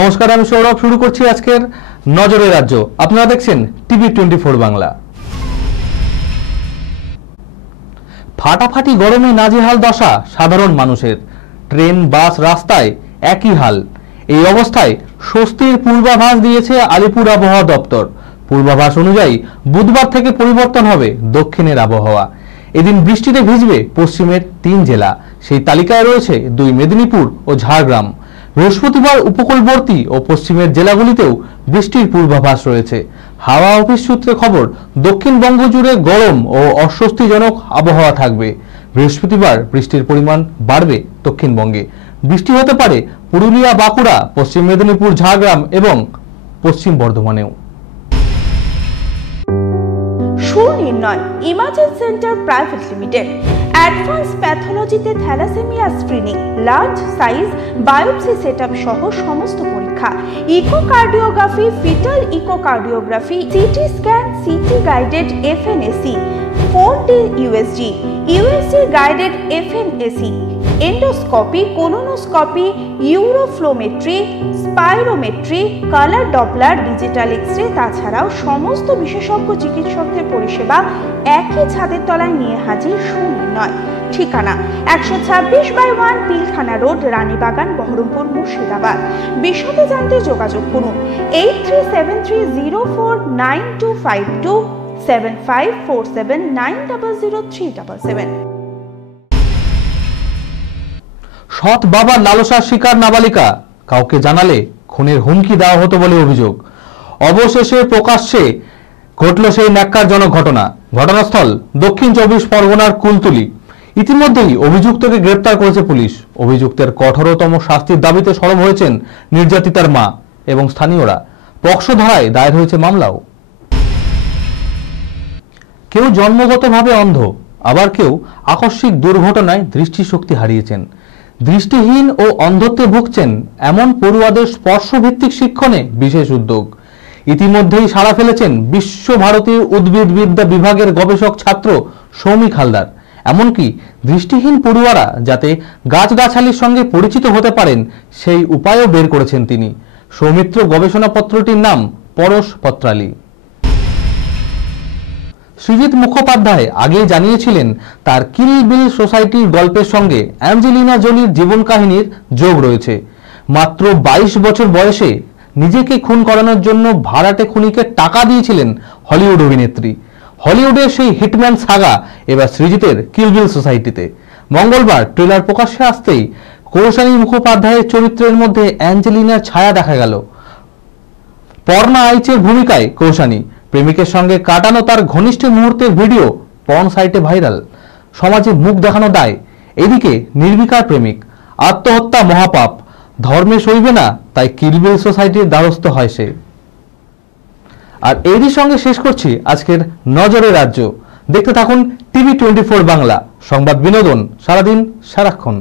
নমস্কার, আমি সৌরভ। শুরু করছি আজকের নজরে রাজ্য। আপনারা দেখছেন টিভি24 বাংলা। ফাটাফাটি গরমে নাজেহাল দশা সাধারণ মানুষের। ট্রেন, বাস, রাস্তায় একই হাল। এই অবস্থায় স্বস্তির পূর্বাভাস দিয়েছে আলিপুর আবহাওয়া দপ্তর। পূর্বাভাস অনুযায়ী বুধবার থেকে পরিবর্তন হবে দক্ষিণের আবহাওয়া। এদিন বৃষ্টিতে ভিজবে পশ্চিমের 3 জেলা। সেই তালিকায় রয়েছে 2 মেদিনীপুর ও ঝাড়গ্রাম। বৃহস্পতিবার উপকূলবর্তী ও পশ্চিমের জেলাগুলিতেও বৃষ্টির পূর্বাভাস রয়েছে। হাওয়া অফিস সূত্রে খবর, দক্ষিণবঙ্গ জুড়ে গরম ও অস্বস্তিজনক আবহাওয়া থাকবে। বৃহস্পতিবার বৃষ্টির পরিমাণ বাড়বে দক্ষিণবঙ্গে। বৃষ্টি হতে পারে পুরুলিয়া, বাঁকুড়া, পশ্চিম মেদিনীপুর, ঝাড়গ্রাম এবং পশ্চিম বর্ধমানেও। Sunirnoy imaging centre private limited advance প্যাথোলজিতে thalassaemia screening, large size biopsy setup সহ সমস্ত পরীক্ষা, echocardiography, fetal echocardiography, CT scan, CT guided FNAC, 4D USG, USG guided FNAC, endoscopy, colonoscopy, uroflowmetry, spirometry, colour doppler, digital X-ray, তাছাড়াও সমস্ত বিশেষজ্ঞ চিকিৎসকদের পরিষেবা একই ছাদের তলায় নিয়ে হাজির সুনির্ণয়। ঠিকানা 126/1 পিলখানা রোড, রানীবাগান, বহরমপুর, মুর্শিদাবাদ। বিশদে জানতে যোগাযোগ করুন 8373049252 7547900377। সৎ বাবার লালসার শিকার নাবালিকা, কাউকে জানালে খুনের হুমকি দেওয়া হতো বলে অভিযোগ। অবশেষে প্রকাশ্যে ঘটল সেই ন্যাক্কারজনক ঘটনা। ঘটনাস্থল দক্ষিণ 24 পরগনার কুলতলি। ইতিমধ্যেই অভিযুক্তকে গ্রেপ্তার করেছে পুলিশ। অভিযুক্তের কঠোরতম শাস্তির দাবিতে সরব হয়েছেন নির্যাতিতার মা এবং স্থানীয়রা। পক্সো ধারায় দায়ের হয়েছে মামলাও। কেউ জন্মগতভাবে অন্ধ, আবার কেউ আকস্মিক দুর্ঘটনায় দৃষ্টিশক্তি হারিয়েছেন। দৃষ্টিহীন ও অন্ধত্বে ভুগছেন এমন পড়ুয়াদের স্পর্শভিত্তিক শিক্ষণে বিশেষ উদ্যোগ। ইতিমধ্যেই সাড়া ফেলেছেন বিশ্বভারতীর উদ্ভিদবিদ্যা বিভাগের গবেষক ছাত্র সৌমিক হালদার। এমনকি দৃষ্টিহীন পড়ুয়ারা যাতে গাছগাছালির সঙ্গে পরিচিত হতে পারেন সেই উপায়ও বের করেছেন তিনি। সৌমিত্র গবেষণাপত্রটির নাম পরশ পত্রালী। সৃজিত মুখোপাধ্যায় আগেই জানিয়েছিলেন তার কিল বিল সোসাইটির গল্পের সঙ্গে অ্যাঞ্জেলিনা জোলির জীবন কাহিনীর যোগ রয়েছে। মাত্র 22 বছর বয়সে নিজেকে খুন করানোর জন্য ভাড়াটে খুনিকে টাকা দিয়েছিলেন হলিউড অভিনেত্রী। হলিউডের সেই হিটম্যান সাগা এবার সৃজিতের কিল বিল সোসাইটিতে। মঙ্গলবার ট্রেলার প্রকাশ্যে আসতেই কৌশানী মুখোপাধ্যায়ের চরিত্রের মধ্যে অ্যাঞ্জেলিনার ছায়া দেখা গেল। পর্ণা আইচের ভূমিকায় কৌশানী। প্রেমিকের সঙ্গে কাটানো তার ঘনিষ্ঠ মুহূর্তের ভিডিও পর্ন সাইটে ভাইরাল। সমাজে মুখ দেখানো দায়। এদিকে নির্বিকার প্রেমিক, আত্মহত্যা মহাপাপ, ধর্মে সইবে না, তাই কিল বিল সোসাইটির দ্বারস্থ হয় সে। আর এরই সঙ্গে শেষ করছি আজকের নজরে রাজ্য। দেখতে থাকুন টিভি24 বাংলা। সংবাদ বিনোদন সারাদিন সারাক্ষণ।